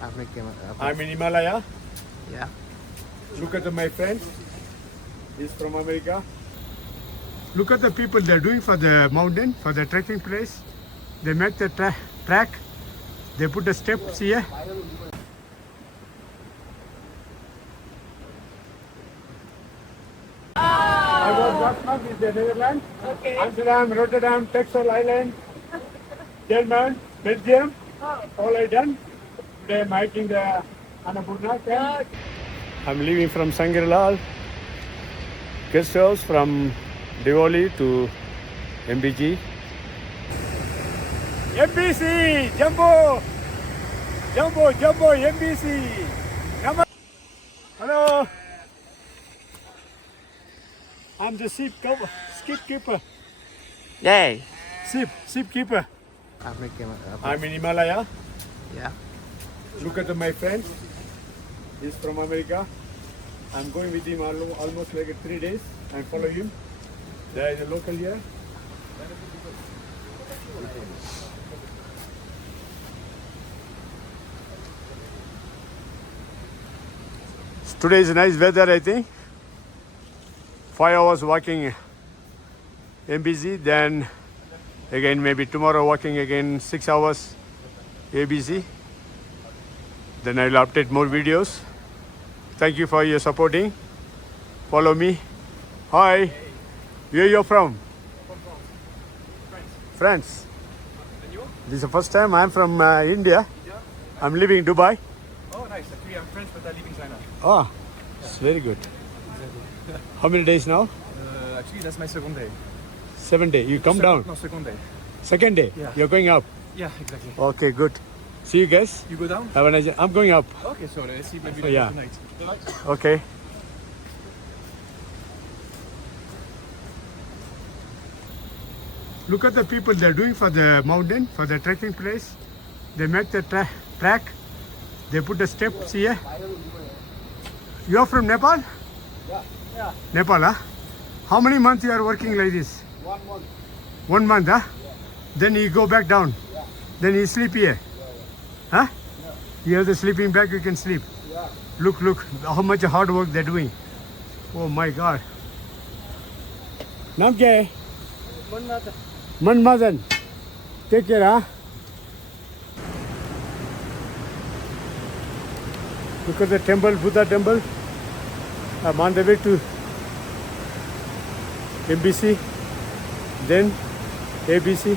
I'm in Himalaya. Yeah. Look at my friend. He's from America. Look at the people they're doing for the mountain, for the trekking place. They make the track. They put the steps here. I was last month in the Netherlands. Okay. Amsterdam, Rotterdam, Texel Island, German, Belgium. All I done. Today I'm hiking the Annapurna camp. I'm leaving from Sangirlal guest house from Diwali to MBG. MBC! Jumbo! Jumbo, Jumbo, MBC! Come on! Hello! I'm the skip keeper. Yay. Ship keeper. I'm in Himalaya. Yeah. Look at my friend. He's from America. I'm going with him almost like 3 days and follow him. There is a local here. Today is nice weather, I think. 5 hours walking MBC, then again maybe tomorrow walking again 6 hours ABC. Then I'll update more videos. Thank you for your supporting. Follow me. Hi. Where you're from? France. And you? This is the first time I'm from India. I'm living in Dubai. Oh, nice. Actually, I'm French, but I live in China. Oh, it's very good. How many days now? Actually, that's my second day. 7 days. You come down. No, second day. Second day. Yeah. You're going up. Yeah, exactly. Okay, good. See you guys. You go down? Have a nice day. I'm going up. Okay, so let's see maybe Yeah. tonight. Okay. Look at the people they're doing for the mountain, for the trekking place. They make the track. They put the steps here. You're from Nepal? Yeah. Nepal, huh? How many months you are working like this? 1 month. 1 month, huh? Then you go back down. Yeah. Then you sleep here. Huh? You have the sleeping bag, you can sleep. Yeah. Look, how much hard work they're doing. Oh my God. नाम क्या है? मनमादन. Take care, huh? Look at the temple, Buddha temple. I'm on the way to MBC, then ABC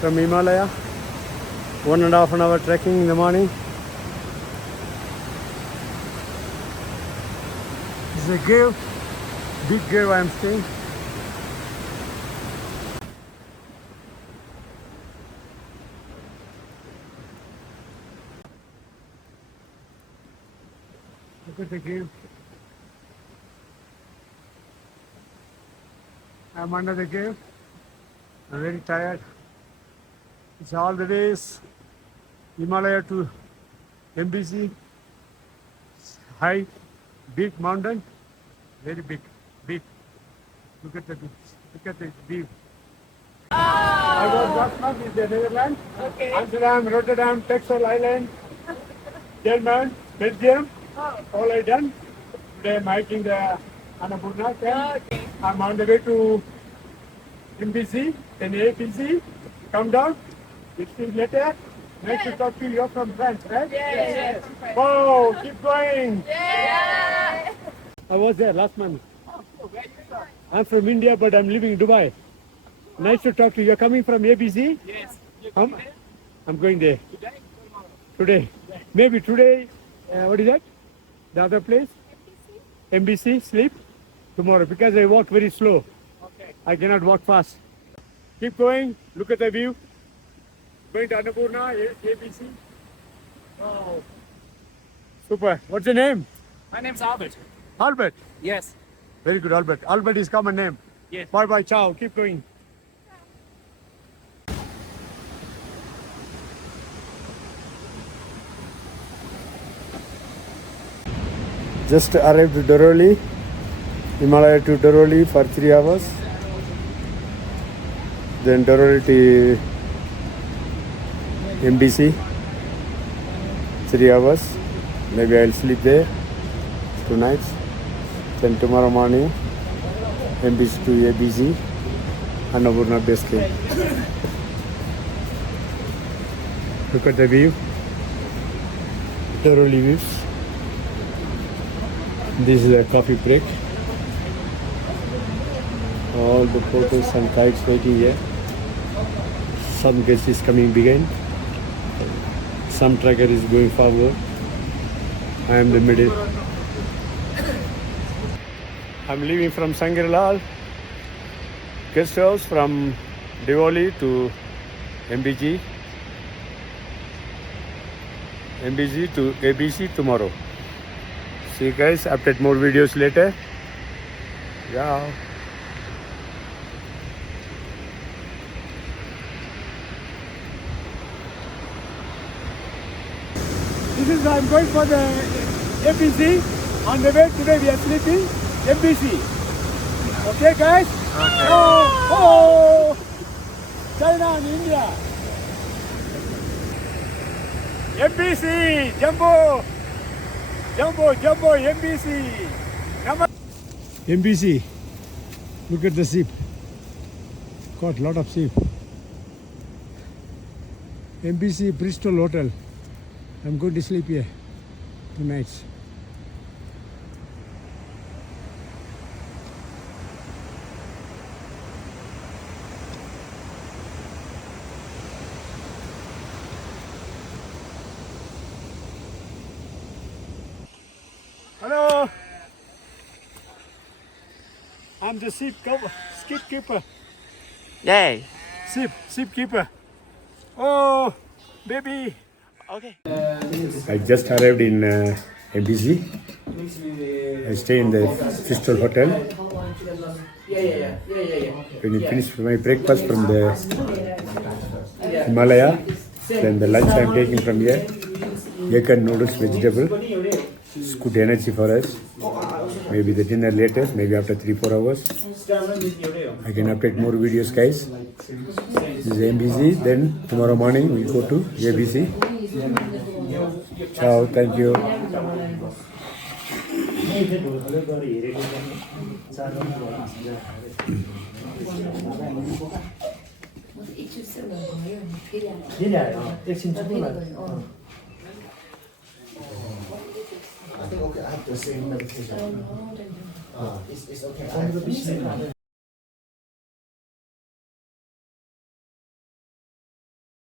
from Himalaya. 1.5 hour trekking in the morning. This is a cave, big cave I am staying. Look at the cave. I'm under the cave. I'm very tired. It's all the days. Himalaya to MBC. High, big mountain. Very big. Look at the view. I was last month in the Netherlands. Okay. Amsterdam, Rotterdam, Texel Island, German, Belgium. All I done. Today I'm hiking the Annapurna camp. Okay. I'm on the way to MBC, then APC. Come down. It's still later. Nice to talk to you. You're from France, right? Yes. Oh, keep going. Yeah. I was there last month. Where you from? I'm from India, but I'm living in Dubai. Nice to talk to you. You're coming from ABC? Yes. You Um, there? I'm going there Today? Tomorrow? today. Maybe today. What is that? The other place? MBC. Sleep tomorrow because I walk very slow. Okay. I cannot walk fast. Keep going. Look at the view. Going to Annapurna, ABC. Wow. Super. What's your name? My name's Albert. Albert. Yes. Very good, Albert. Albert is common name. Yes. Bye bye. Ciao. Keep going. Just arrived at Doroli, Himalaya to Doroli for 3 hours. Then Doroli to MBC. 3 hours. Maybe I'll sleep there 2 nights. Then tomorrow morning, MBC to ABC, Annapurna base camp. Look at the view. Thoroughly views. This is a coffee break. All the photos and kites waiting here. Some guest is coming behind. Some tracker is going forward. I am the middle. I'm leaving from Sangri-Lal guest house from Diwali to MBG to ABC tomorrow. See you guys, update more videos later. Yeah. I'm going for the MBC. On the way today we are sleeping MBC. Okay guys? Okay. Oh! China and India. MBC! Jumbo! MBC! MBC. Look at the ship. Got a lot of sheep. MBC Bristol Hotel. I'm going to sleep here 2 nights. Hello. I'm the ship keeper. Yay. Ship keeper. Oh, baby. Okay. I just arrived in MBC. I stay in the Crystal Hotel. When you finish my breakfast from the Himalaya, then the lunch I'm taking from here. Egg and noodles, vegetable. It's good energy for us. Maybe the dinner later, maybe after 3-4 hours. I can update more videos, guys. This is MBC. Then tomorrow morning we'll go to ABC. Ciao, thank you. I think okay. I have the same medication. It's okay.